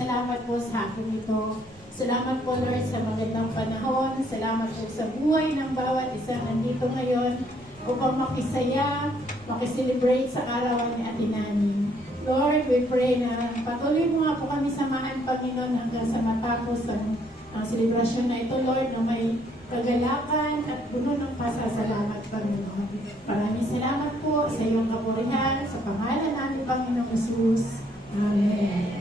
salamat po sa akin ito. Salamat po, Lord, sa magandang panahon. Salamat po sa buhay ng bawat isa nandito ngayon upang makisaya, makiselebrate sa arawan ni Ate Nani. Lord, we pray na patuloy mo nga po kami samahan, Panginoon, hanggang sa matapos ang selebrasyon na ito, Lord, na may kagalakan at puno ng pasasalamat, Panginoon. Maraming salamat po sa iyong kapurihan, sa pangalan namin, Panginoong Jesus. Amen.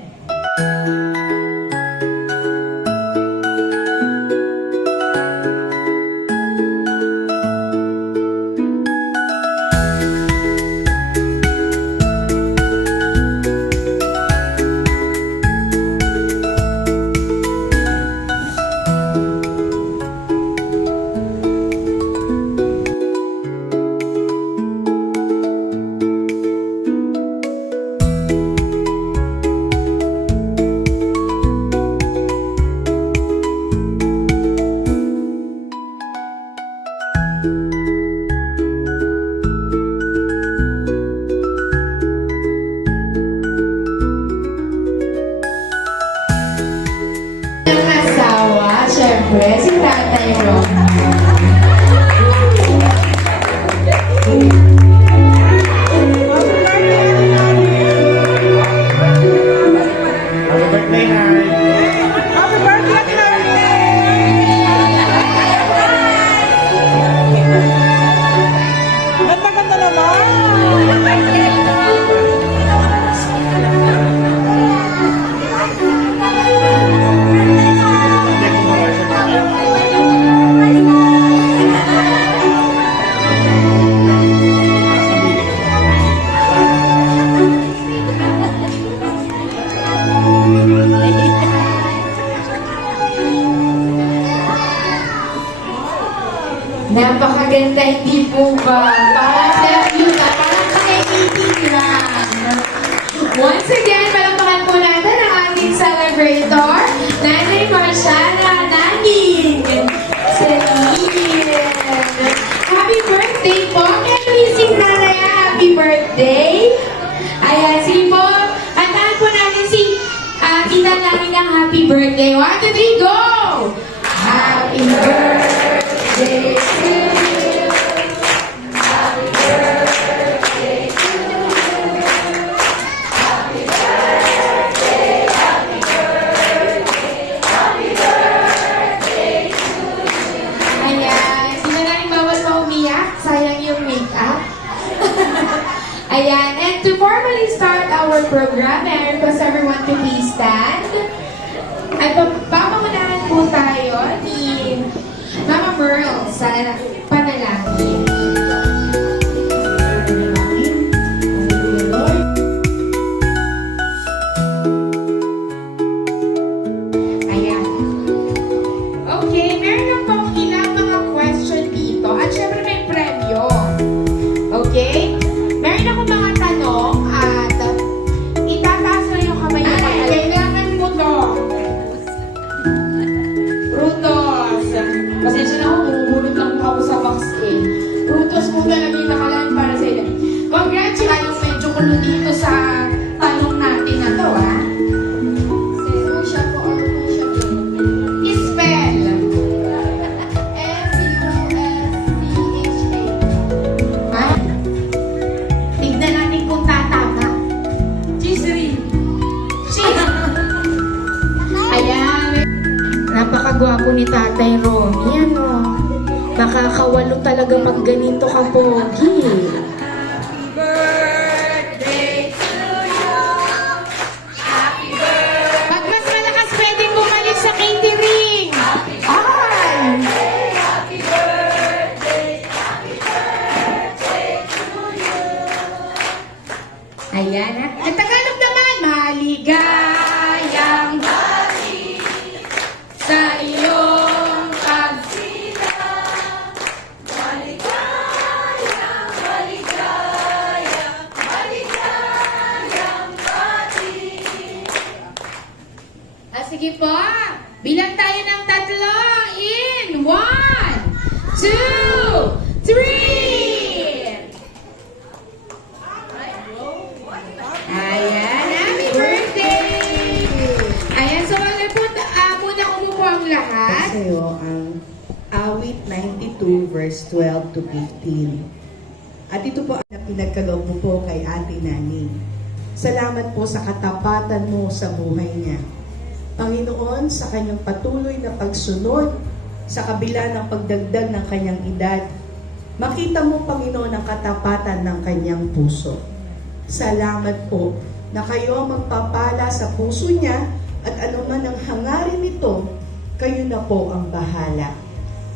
Siyempre, si Tatay Ron. Happy birthday, Nay! Happy birthday, ganda-ganda naman! Napakaganda, hindi po ba? Parang sa Yuta, parang kay Katie lang. Once again, palampakan po natin ang ating celebrator, Nanay Marciana Nanging. Celine. Happy birthday po! Can we sing, Nanay, happy birthday? Ayan, sige po. Kantaan po natin si Tita Nanging ang happy birthday. 1, 2, 3, go! Happy birthday to you. Happy birthday to you. Happy birthday, happy birthday, happy birthday to you. Ayan, sino na rin bawal pa umiyak? Sayang yung make-up. Ayan, and to formally start our program, I request everyone to please stand. At papamunahan po tayo ni Mama Merle sa panalangin. Ayan. Okay, meron lang pong ilang mga question dito. At syempre may premyo. Okay? Meron ako mga tanong at itataas lang yung kamay niyo. Kailangan mo to. Frutos. Pasensya na ako, bumubulot lang po ako sa box eh. Frutos po talaga yung nakalaan para sa inyo. Congratulations, medyo kulo dito sa tanong natin na to, ha? Siya po, ano po siya doon? Spell. S-U-S-C-H-A. Ha? Tignan natin kung tatama. Chisri. Ayan. Napakagwapo ni Tatay Romy, ano? Makakawalo talaga pag ganito ka pogi. Pag mas malakas, pwedeng bumalik sa catering. Ay! Ayan, ha? Ang Tagalog naman, maligayang sa iyong pagsilang. Maligayang, maligayang, maligayang pati. Sige po, bilang tayo ng 3 in 1, 2, 3. Ayan, happy birthday! sa iyo ang awit 92 verse 12 to 15. At ito po ang pinagkaloob mo po kay Ate Nani. Salamat po sa katapatan mo sa buhay niya. Panginoon, sa kanyang patuloy na pagsunod sa kabila ng pagdagdag ng kanyang edad, makita mo, Panginoon, ang katapatan ng kanyang puso. Salamat po na kayo magpapala sa puso niya at anuman ang hangarin nito, kayo na po ang bahala.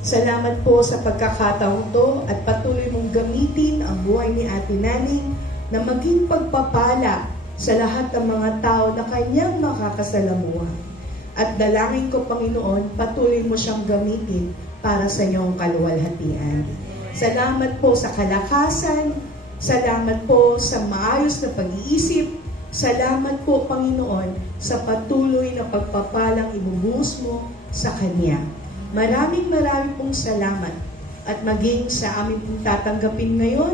Salamat po sa pagkakataon to at patuloy mong gamitin ang buhay ni Ate Nani na maging pagpapala sa lahat ng mga tao na kanyang makakasalamuha. At dalangin ko, Panginoon, patuloy mo siyang gamitin para sa iyong kaluwalhatian. Salamat po sa kalakasan, salamat po sa maayos na pag-iisip, salamat po, Panginoon, sa patuloy na pagpapalang ibubuhos mo sa Kanya. Maraming pong salamat at maging sa amin pong tatanggapin ngayon,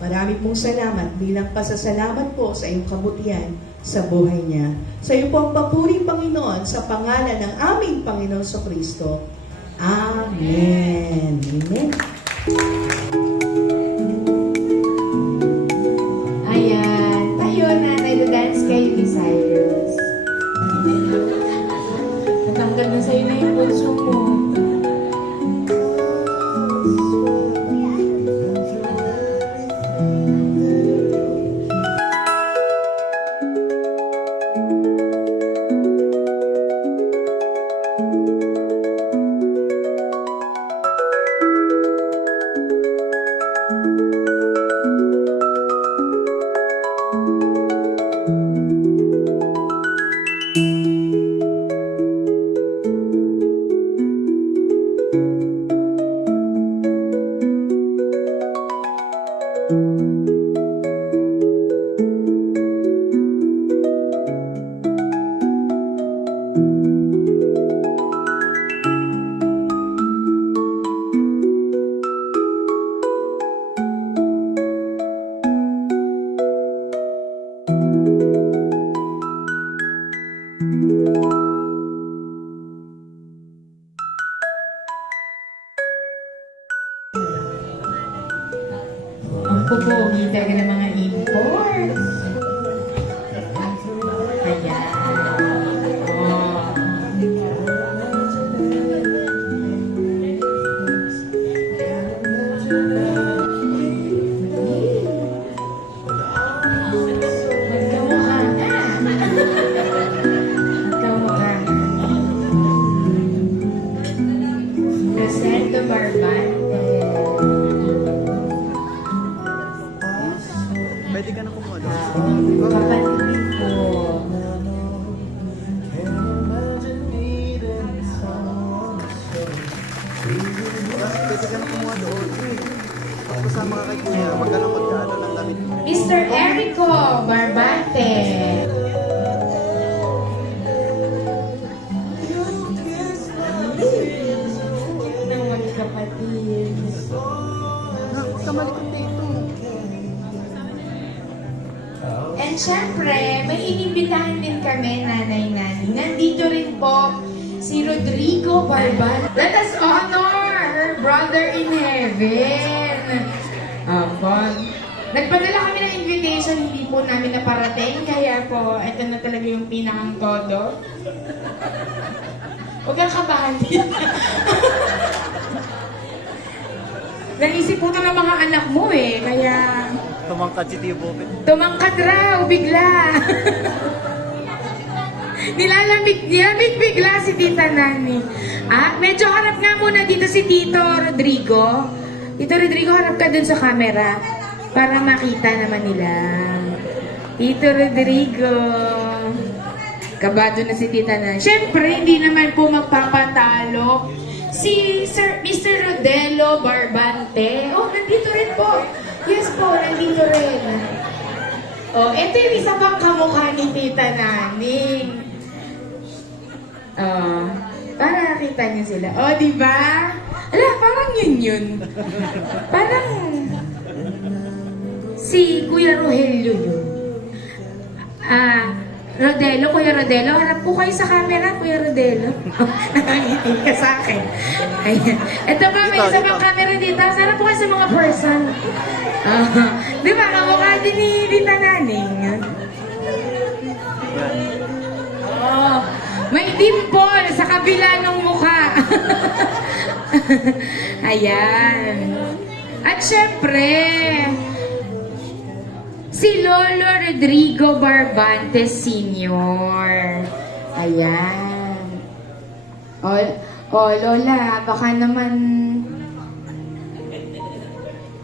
marami pong salamat bilang pasasalamat po sa iyong kabutihan sa buhay niya. Sa iyo po ang papuri, Panginoon, sa pangalan ng aming Panginoon Kristo. Amen. Amen. Ayan. Tayo, nanay, dance kayo ni Cyrus. Natanggal na sa'yo na yung pulso mo. Ang pupogi talaga ng mga imports. Ayan. Oh. Magkamukha na. Magkamukha na. Rosendo Barbante. Pwede ka na kumuha doon. Kapatid ko. Pwede ka na kumuha doon. Pag kasama ka kay Kuya, wag ka na magkaano ng damit mo. Mr. Erico Barbante. Ng magkapatid. Huwag ka malikot dito. And syempre, may inimbitahan din kami, Nanay Nani. Nandito rin po si Rodrigo Barbante. Let us honor her brother in heaven. Nagpadala kami ng invitation, hindi po namin naparating. Kaya po, ito na talaga yung pinakang todo. Huwag kang kabahan din. Naisip po ito ng mga anak mo eh. Kaya... Tumangkad si Tio Bopet. tumangkad raw, bigla. Nilalamig bigla si Tita Nani. Medyo harap nga muna dito si Tito Rodrigo. Tito Rodrigo, harap ka dun sa camera para makita naman nila. Tito Rodrigo. Kabado na si Tita Nani. Siyempre, hindi naman po magpapatalo si Mr. Rodelo Barbante. Oh, nandito rin po. Yes po, nandito rin. Oh, ito yung isa pang kamukha ni Tita Nani. Oh, para nakita niyo sila. Oh, di ba? Ala, parang yun. Parang si Kuya Rogelio yun. Rodelo, Kuya Rodelo, harap po kayo sa camera, Kuya Rodelo. Nakangiti ka sa akin. Ayan. Ito pa, may isa pang camera dito. Harap po kayo sa mga person. Di ba, kamukha din ni Rita Naning. Oh, may dimple sa kabila ng mukha. Ayan. At syempre, si Lolo Rodrigo Barbantes Sr. Ayan. Lola, baka naman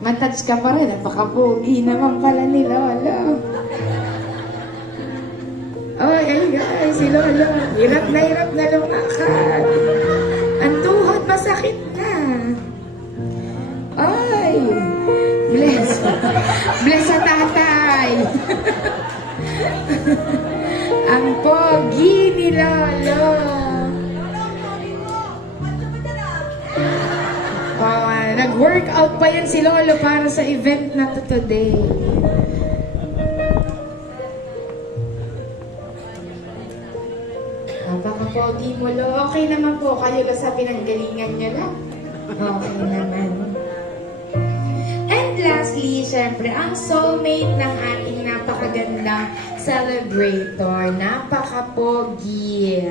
matouch ka pa rin. Napaka-pogi naman pala ni Lolo. Ay, si Lolo. Hirap na lumakad. Ang tuhod, masakit na. Ay, bless. Bless sa tatay. Ang pogi ni Lolo. Nag-workout pa yan si Lolo para sa event na to today. Napaka-pogi mo, Lo. Okay naman po kayo sa pinanggalingan niyo lang. Okay naman. And lastly, syempre, ang soulmate ng ating napakagandang celebrator. Napaka-pogi.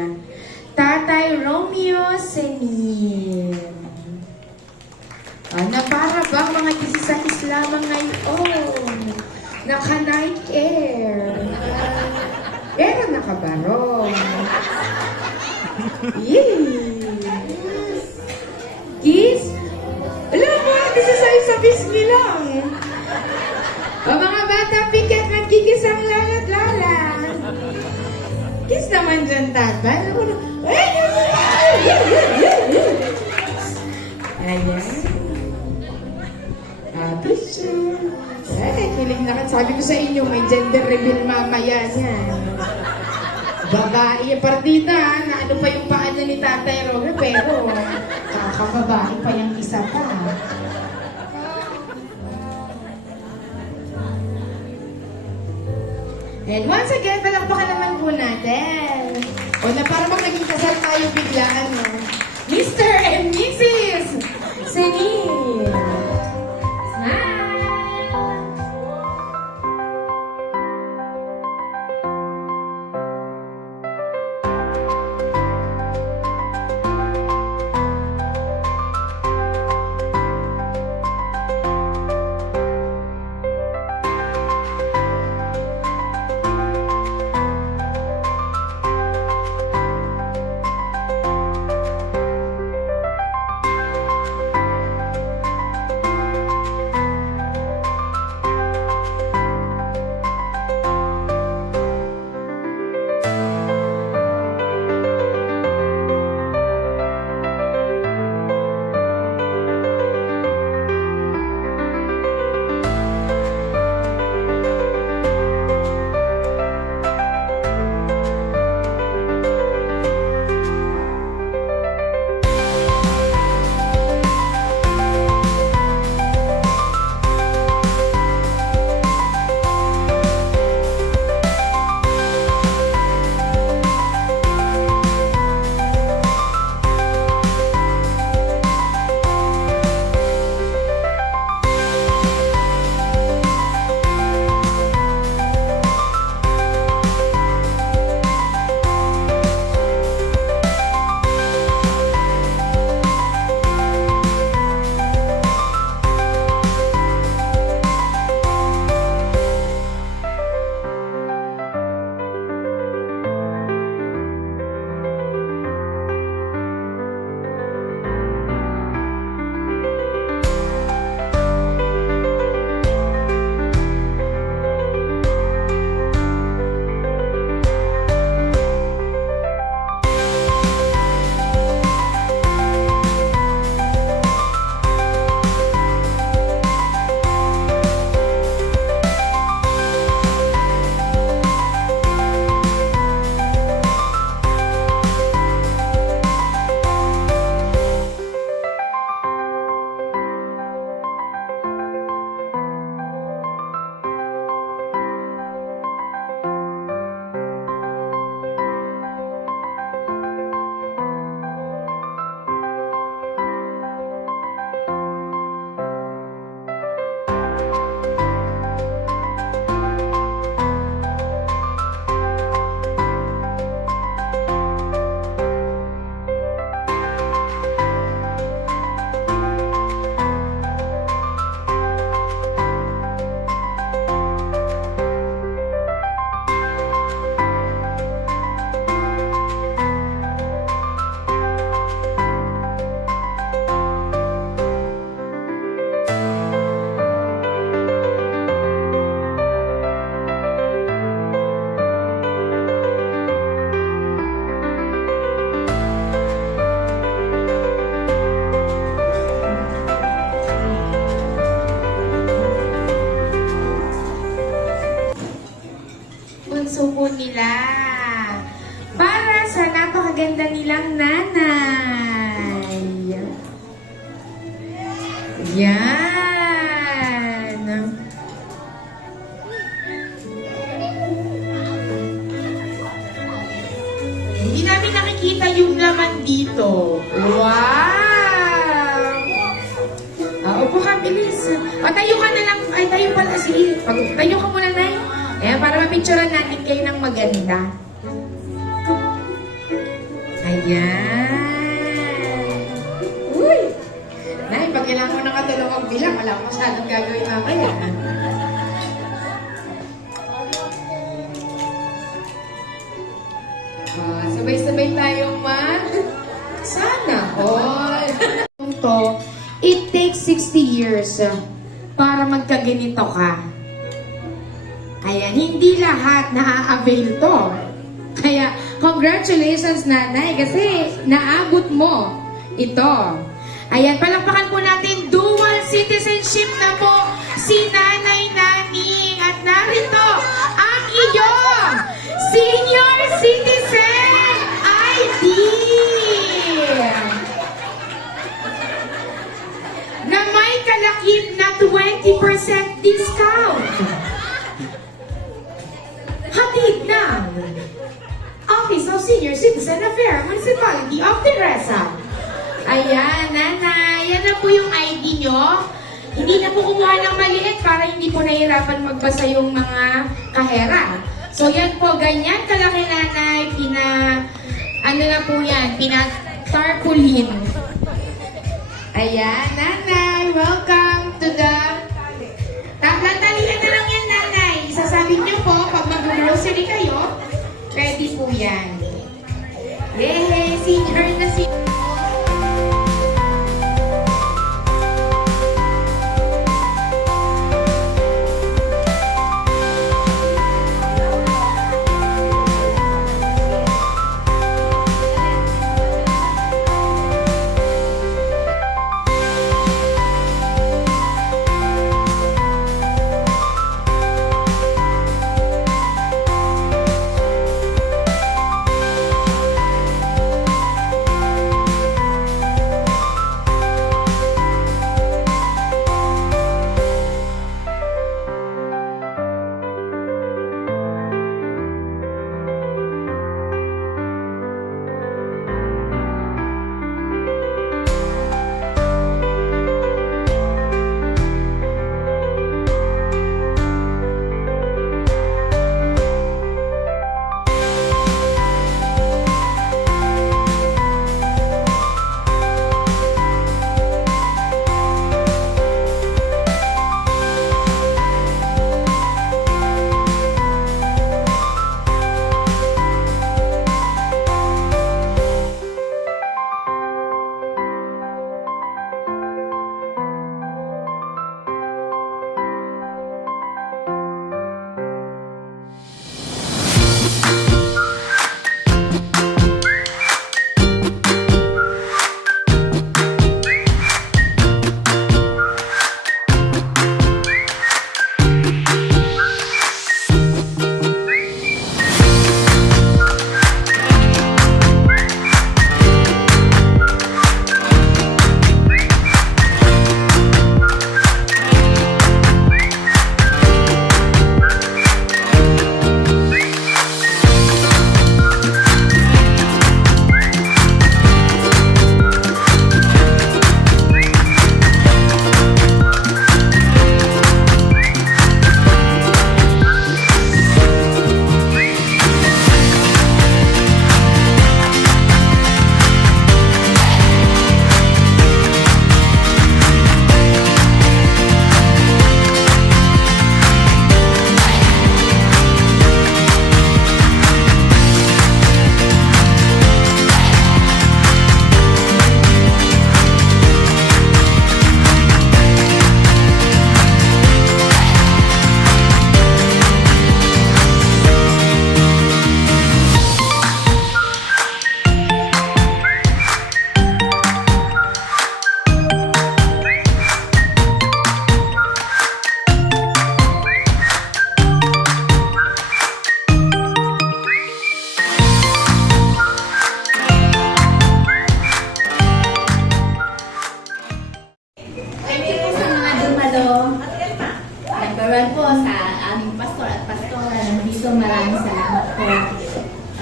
Tatay Romeo Senil. Na para bang mga 16 lamang ngayon. Naka-night air. Pero nakabarong. Yay! Kiss? Alam mo, this sa bismi lang. O mga bata, pikat, magkikis ang lala't lala. Kiss naman dyan, tatay. Ayan. Picture. Ay, kilig na ka. Sabi ko sa inyo, may gender reveal mamaya yan. Babae yung partida, na ano pa yung paa niya ni Tatay Rome, pero kakababae pa yung isa pa. And once again, palakpakan naman po natin. O na para bang naging kasal tayo biglaan, no? Mr. and Mrs. Senil. Smile! sa napakaganda nilang nanay. Yan. Hindi namin nakikita yung laman dito. Wow! Upo ka, bilis. Tayo ka na lang. Ay, tayo pala. Sige, tayo ka muna, Nay. Ayan, para mapicturean natin kayo ng maganda. Ayan. Uy! Nay, pag kailangan mo ng katulong magbilang, wala ko masyadong gagawin mamaya. Sabay-sabay tayong sana all. To, it takes 60 years para magkaganito ka. Ayan, hindi lahat na-avail to. Kaya, congratulations nanay kasi naabot mo ito. Ayan, palakpakan po natin, dual citizenship na po si Nanay Nani. At narito ang iyong senior citizen ID na may kalakip na 20% discount. Hatid na Office of Senior Citizen Affairs, Municipality of Teresa. Ayan, nanay, yan na po yung ID nyo. Hindi na po kumuha ng maliit para hindi po nahihirapan magbasa yung mga kahera. So yan po, ganyan kalaki nanay, ano na po yan, tarpaulin. Ayan, nanay, welcome to the... Talian na lang yan, nanay. Sasabi niyo po, pag mag-grocery kayo, ready po yan. Yay! Senior na senior.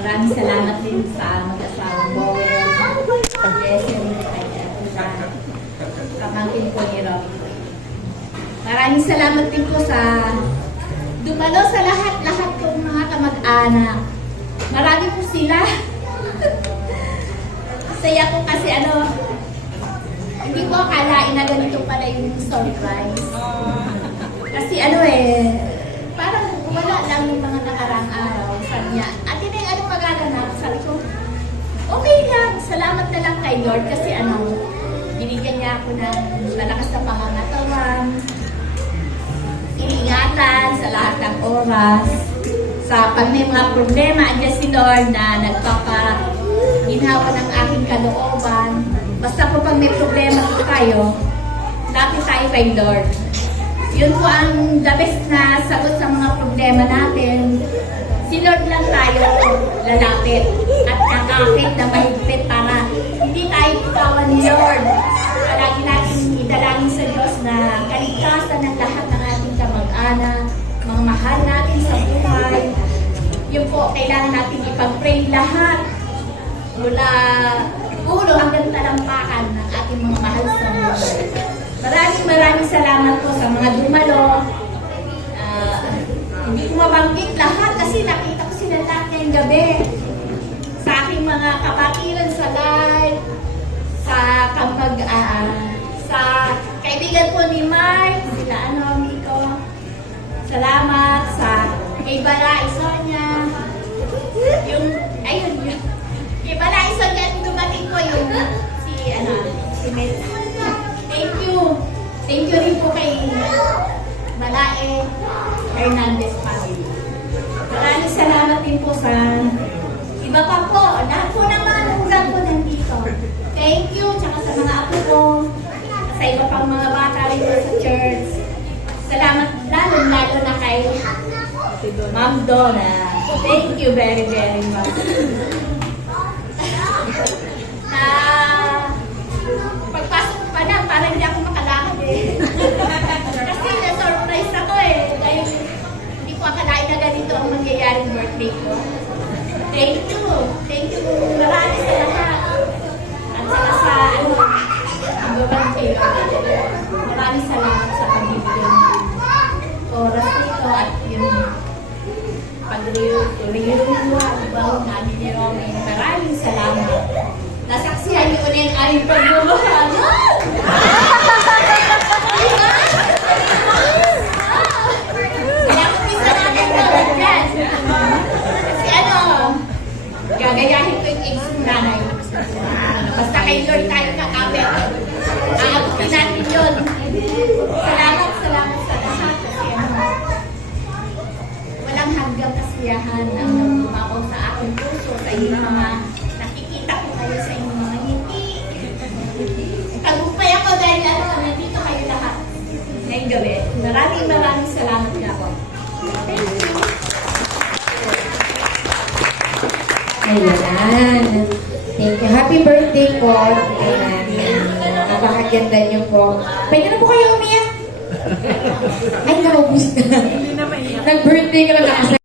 Maraming salamat din sa mag-asawang Bowen, Jessie, pamangkin po ni Robby. Maraming salamat din po sa dumalo sa lahat-lahat kong mga kamag-anak. Marami po sila. Saya ko kasi hindi ko akalain na ganito pala yung surprise. Kasi parang wala lang yung mga nakarang araw. Sabi niya, ate na yung anong magaganap? Sabi ko, okay lang. Salamat na lang kay Lord kasi binigyan niya ako ng malakas na pangangatawan, ingatan sa lahat ng oras. Sa pag may mga problema, andyan si Lord na nagpapa-ginhawa ng aking kalooban. Basta po pag may problema po tayo, lapit tayo kay Lord. Yun po ang the best na sagot sa mga problema natin. Si Lord lang tayo lalapit at kakapit na mahigpit para hindi tayo itawan ni Lord. Palagi natin idalangin sa Diyos na kaligtasan ng lahat ng ating kamag-anak, mga mahal natin sa buhay. Yun po, kailangan natin ipag-pray lahat mula ulo hanggang talampakan ng ating mga mahal sa buhay. Maraming salamat po sa mga dumalo. Hindi ko mabanggit lahat kasi nakita ko sila lahat ngayong gabi. Sa aking mga kapatiran sa live, sa kaibigan po ni Mike, sila Miko. Salamat sa kay Balay Sonia. Kay Balay Sonia dumating ko si Mel. Thank you rin po kay Malae Hernandez family. Maraming salamat din po sa iba pa po. Lahat po ng mga lugar po nandito. Thank you, tsaka sa mga apo ko, sa iba pang mga bata rin po sa church. Salamat lalo na kay Ma'am Donna. Thank you very, very much. Pagpasok ko pa na, parang hindi ako makalakad Kasi na-surprise ako dahil hindi ko akalain na ganito ang mangyayaring birthday ko. Thank you. Thank you. Maraming sa lahat. At saka sa ang birthday ko. Maraming salamat sa pagibigyan oras nito at yung pag-riruwa, ibang namin ni Romy. Maraming salamat. Nasaksihan niyo ulit ang aming pagmamahal. Salamat din sa natin Lord yan. Kasi gagayahin ko yung ex nanay. Basta kay Lord tayo kakapit. Aabutin natin yun. Salamat sa lahat. Kasi walang hanggang kasiyahan ang nagmamaw sa aking puso, sa inyong mga nakikita ko kayo sa inyong mga ngiti. Tagumpay ako dahil nandito kayo lahat. Ngayong gabi. Maraming salamat nga po. Thank you. Ayan. Thank you. Happy birthday po. Ayan. Napakaganda niyo po. Pwede na po kayo umiyak. Ay, naubos na. Nag-birthday ka lang nakasaya.